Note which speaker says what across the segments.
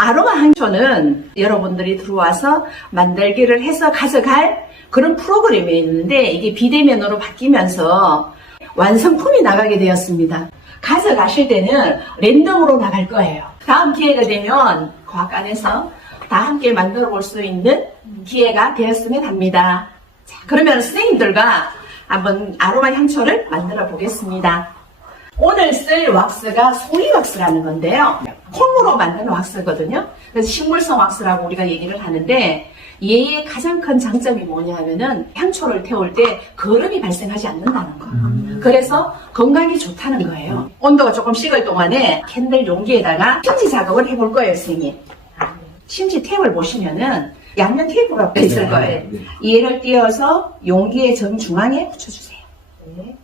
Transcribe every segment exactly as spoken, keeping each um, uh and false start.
Speaker 1: 아로마 향초는 여러분들이 들어와서 만들기를 해서 가져갈 그런 프로그램이 있는데 이게 비대면으로 바뀌면서 완성품이 나가게 되었습니다. 가져가실 때는 랜덤으로 나갈 거예요. 다음 기회가 되면 과학관에서 다 함께 만들어 볼 수 있는 기회가 되었으면 합니다. 자, 그러면 선생님들과 한번 아로마 향초를 만들어 보겠습니다. 오늘 쓸 왁스가 소리 왁스라는 건데요. 콩으로 만든 왁스거든요. 그래서 식물성 왁스라고 우리가 얘기를 하는데 얘의 가장 큰 장점이 뭐냐 하면은 향초를 태울 때 거름이 발생하지 않는다는 거. 음. 그래서 건강이 좋다는 거예요. 온도가 조금 식을 동안에 캔들 용기에다가 심지 작업을 해볼 거예요, 선생님. 심지 탭을 보시면은 양면 테이프가 있을 거예요. 얘를 띄어서 용기의 정중앙에 붙여주세요. 네.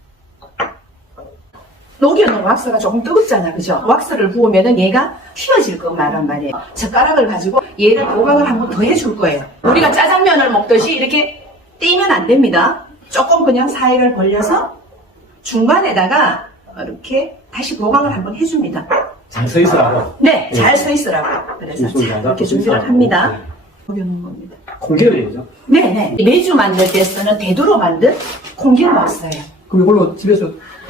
Speaker 1: 녹여놓은 왁스가 조금 뜨겁잖아, 그죠? 왁스를 부으면은 얘가 휘어질 거 말란 말이에요. 젓가락을 가지고 얘를 보강을 한번 더 해줄 거예요. 우리가 짜장면을 먹듯이 이렇게 띄면 안 됩니다. 조금 그냥 사이를 벌려서 중간에다가 이렇게 다시 보강을 한번 해줍니다.
Speaker 2: 잘 서 있으라고?
Speaker 1: 네, 잘 서 있으라고. 그래서 자, 이렇게 준비를 합니다. 녹여놓은 겁니다.
Speaker 2: 콩기름이죠?
Speaker 1: 네네. 매주 만들 때 쓰는 대두로 만든 콩기름 왁스예요.
Speaker 2: 그럼 이걸로 집에서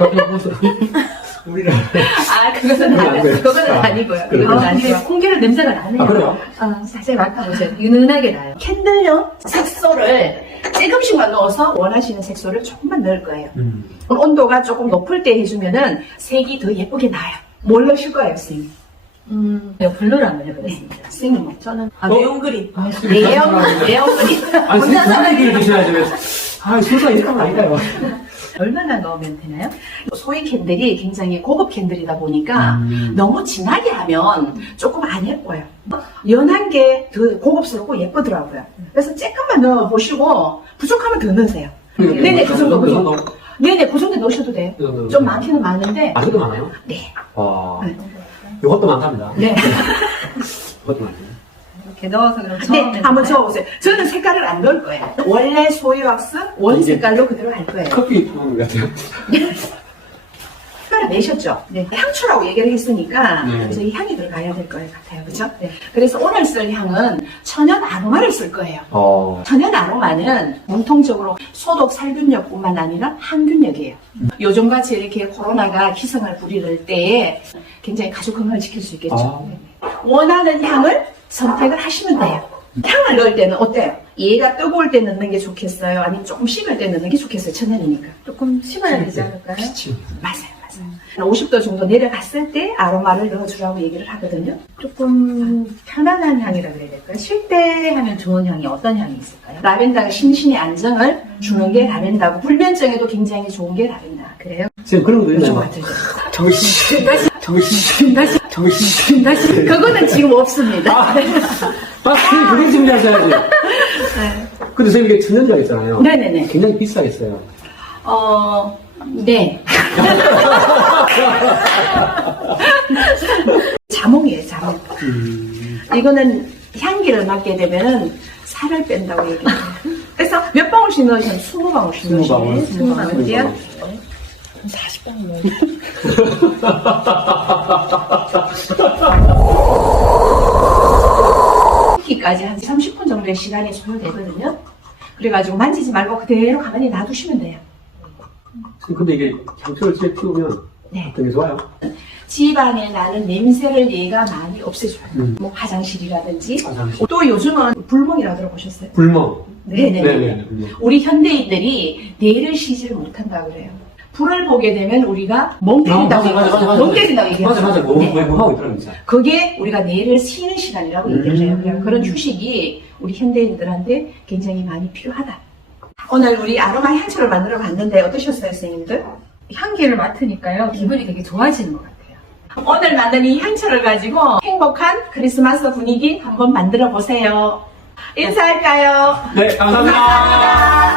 Speaker 2: 우리를
Speaker 1: 아, 그것은
Speaker 2: 안
Speaker 1: 아니,
Speaker 2: 돼요.
Speaker 1: 그거는
Speaker 2: 아,
Speaker 1: 아니고요.
Speaker 2: 그래요?
Speaker 1: 그건
Speaker 3: 아, 근데
Speaker 1: 아니고요.
Speaker 3: 콩기름 냄새가 나네요.
Speaker 2: 아, 그래요?
Speaker 3: 어, 살짝 맡아보세요. 윤은하게 나요.
Speaker 1: 캔들용 색소를 조금씩만 넣어서 원하시는 색소를 조금만 넣을 거예요.
Speaker 2: 음.
Speaker 1: 온도가 조금 높을 때 해주면은 색이 더 예쁘게 나요. 뭘 넣으실 거예요, 선생님?
Speaker 3: 음, 이거 블루를 한번 해보겠습니다.
Speaker 1: 선생님, 저는
Speaker 3: 아,
Speaker 2: 어?
Speaker 3: 내용 그림.
Speaker 2: 아,
Speaker 1: 내용, 내용 그림.
Speaker 2: 아니, 선생님, 그런 얘기를 드셔야지. 왜. 아, 순서가 이렇게 하면 아닌가요?
Speaker 3: 얼마나 넣으면 되나요?
Speaker 1: 소위 캔들이 굉장히 고급 캔들이다 보니까
Speaker 2: 음.
Speaker 1: 너무 진하게 하면 조금 안 예뻐요. 연한 게 더 고급스럽고 예쁘더라고요. 그래서 조금만 넣어보시고 부족하면 더 넣으세요. 네네, 그 정도, 그 정도. 네네, 그 정도 넣으셔도 돼요.
Speaker 2: 그 정도.
Speaker 1: 좀 많기는 많은데.
Speaker 2: 아직도 많아요?
Speaker 1: 네.
Speaker 2: 와.
Speaker 1: 네.
Speaker 2: 이것도 많답니다.
Speaker 1: 네.
Speaker 2: 이것도 많아요.
Speaker 3: 이렇게 넣어서 그럼
Speaker 1: 네,
Speaker 3: 저으면
Speaker 1: 한번
Speaker 3: 되나요?
Speaker 1: 저어보세요. 저는 색깔을 안 넣을 거예요. 원래 소유 왁스 원
Speaker 2: 이게-
Speaker 1: 색깔로 그대로 할 거예요.
Speaker 2: 커피 먹는 것 같아요.
Speaker 1: 색깔을 내셨죠? 네. 향초라고 얘기를 했으니까
Speaker 2: 네.
Speaker 1: 그래서 이 향이 들어가야 될 거예요 같아요. 그죠? 네. 그래서 오늘 쓸 향은 천연 아로마를 쓸 거예요.
Speaker 2: 어.
Speaker 1: 천연 아로마는 공통적으로 소독 살균력뿐만 아니라 항균력이에요. 요즘같이 이렇게 코로나가 기승을 부릴 때에 굉장히 가족 건강을 지킬 수 있겠죠.
Speaker 2: 아.
Speaker 1: 네. 원하는 향을 선택을 하시면 돼요. 향을 넣을 때는 어때요? 얘가 뜨거울 때 넣는 게 좋겠어요? 아니면 조금 식을 때 넣는 게 좋겠어요? 천연이니까.
Speaker 3: 조금 식어야 되지 않을까요?
Speaker 2: 그치.
Speaker 1: 맞아요, 맞아요. 오십 도 정도 내려갔을 때 아로마를 넣어주라고 얘기를 하거든요.
Speaker 3: 조금 편안한 향이라 그래야 될까요? 쉴 때 하면 좋은 향이 어떤 향이 있을까요?
Speaker 1: 라벤더가 심신의 안정을 주는 게 라벤더고 불면증에도 굉장히 좋은 게 라벤더. 그래요?
Speaker 2: 지금 그런 것도
Speaker 1: 요즘
Speaker 2: 있나요?
Speaker 1: 같은 거.
Speaker 2: 정신,
Speaker 3: 다시,
Speaker 2: 정신,
Speaker 3: 다시,
Speaker 2: 정신.
Speaker 3: 다시.
Speaker 1: 그거는 지금 없습니다.
Speaker 2: 아, 아, 선생님, 그걸 준비하셔야지. 근데 선생님, 이게 천연약 있잖아요.
Speaker 1: 네네네.
Speaker 2: 굉장히 비싸겠어요.
Speaker 1: 어, 네. 자몽이에요, 자몽.
Speaker 2: 음.
Speaker 1: 이거는 향기를 맡게 되면은 살을 뺀다고 얘기해요. 그래서 몇 방울씩 넣으시면 스무 방울씩
Speaker 2: 스무 방울.
Speaker 1: 넣으시면
Speaker 3: 스무 방울이요?
Speaker 1: 사십 방울. 기까지 한 삼십 분 정도의 시간이 소요되거든요. 그래가지고 만지지 말고 그대로 가만히 놔두시면 돼요.
Speaker 2: 근데 이게 향초를 집에 피우면
Speaker 1: 네.
Speaker 2: 어떤 게 좋아요?
Speaker 1: 집안에 나는 냄새를 얘가 많이 없애줘요.
Speaker 2: 음.
Speaker 1: 뭐 화장실이라든지.
Speaker 2: 화장실.
Speaker 1: 또 요즘은 불멍이라 들어보셨어요?
Speaker 2: 불멍.
Speaker 1: 네네.
Speaker 2: 네네. 불멍.
Speaker 1: 우리 현대인들이 뇌를 쉬지를 못한다 그래요. 불을 보게 되면 우리가 멍 때린다고
Speaker 2: 아, 맞아, 맞아, 맞아, 맞아.
Speaker 1: 멍 때린다고 얘기해요.
Speaker 2: 맞아, 맞아. 뭐,
Speaker 1: 네.
Speaker 2: 뭐, 뭐 하고 있더라고요, 진짜.
Speaker 1: 그게 우리가 뇌를 쉬는 시간이라고 얘기를 해요.
Speaker 2: 음.
Speaker 1: 그래요. 그런 휴식이 우리 현대인들한테 굉장히 많이 필요하다. 오늘 우리 아로마 향초를 만들어 봤는데 어떠셨어요, 선생님들?
Speaker 3: 향기를 맡으니까요. 기분이 되게 좋아지는 것 같아요.
Speaker 1: 오늘 만든 이 향초를 가지고 행복한 크리스마스 분위기 한번 만들어 보세요. 인사할까요?
Speaker 2: 네, 감사합니다.
Speaker 1: 감사합니다.